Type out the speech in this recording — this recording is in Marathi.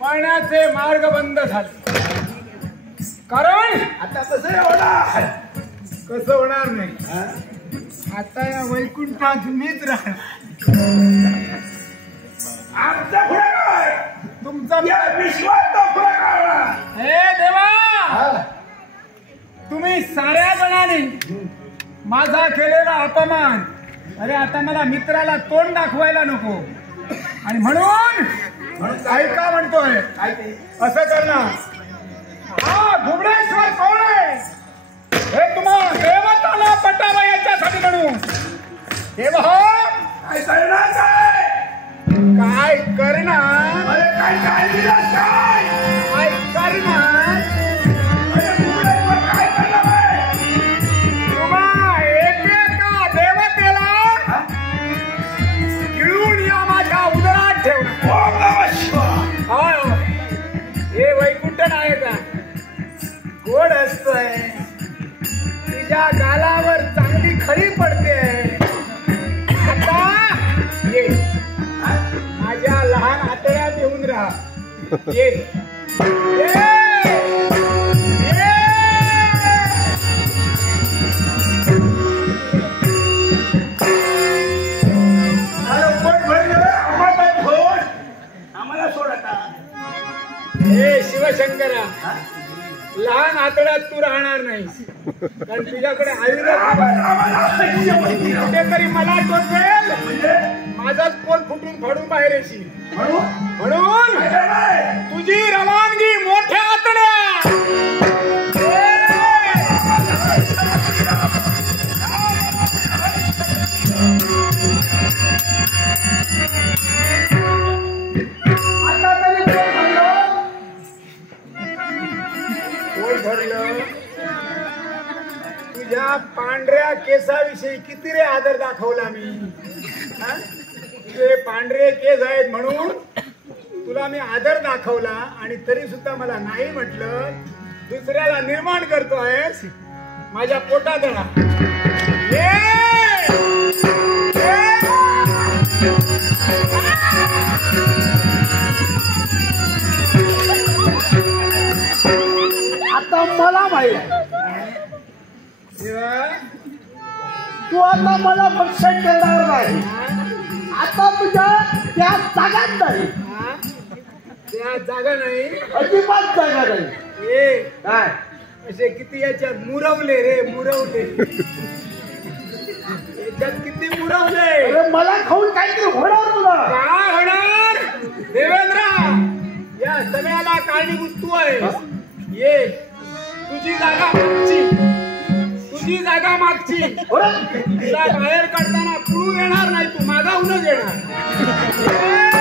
पाण्याचे मार्ग बंद झाले कारण आता कसं होणार? कसं होणार नाही आता या वैकुंठात मीच राहणार आमचा पुढे काय तुमचा विश्वास हे देवा तुम्ही साऱ्या जणांनी माझा केलेला अपमान अरे आता मला मित्राला तोंड दाखवायला नको आणि म्हणून ऐका म्हणतोय असं करणार हा घुबडेश्वर कोण आहे हे तुम्हाला देवताला पटावा याच्यासाठी म्हणून देव काय करणार काय करणार अरे काय करणार काय करणार तुम्हा एकेका देवतेला गिळून या माझ्या उदरात ठेवणार हे वैकुंठ नाही का गोड असतोय तुझ्या गालावर चांगली खरी पडते आता ये माझ्या लहान हातळ्यात येऊन राहा ये आम्हाला सोड आता हे शिवशंकरा लहान आतड्यात तू राहणार नाही कारण तुझ्याकडे कुठेतरी मला टोचेल माझाच पोल फुटून फाडून बाहेर येशील म्हणून तुझी रवानगी मोठ्या आतड्या तुझ्या पांढऱ्या केसाविषयी किती रे आदर दाखवला मी तुझे पांढरे केस आहेत म्हणून तुला मी आदर दाखवला आणि तरी सुद्धा मला नाही म्हटलं दुसऱ्याला निर्माण करतोयस माझ्या पोटात आता मला माहित तू आता मला पक्षात करणार नाही आता तुझ्या त्या जागात नाही त्या जागा नाही अजिबात जागा नाही ए काय असे किती याच्यात मुरवले रे मुरवले याच्यात किती मुरवले अरे मला खाऊन काहीतरी होणार तुला काय होणार देवेंद्र या सगळ्याला कारणीभूत तू आहेस ये तुझी जागा मागची तुला बाहेर काढताना पुढून येणार नाही तू मागाहूनच येणार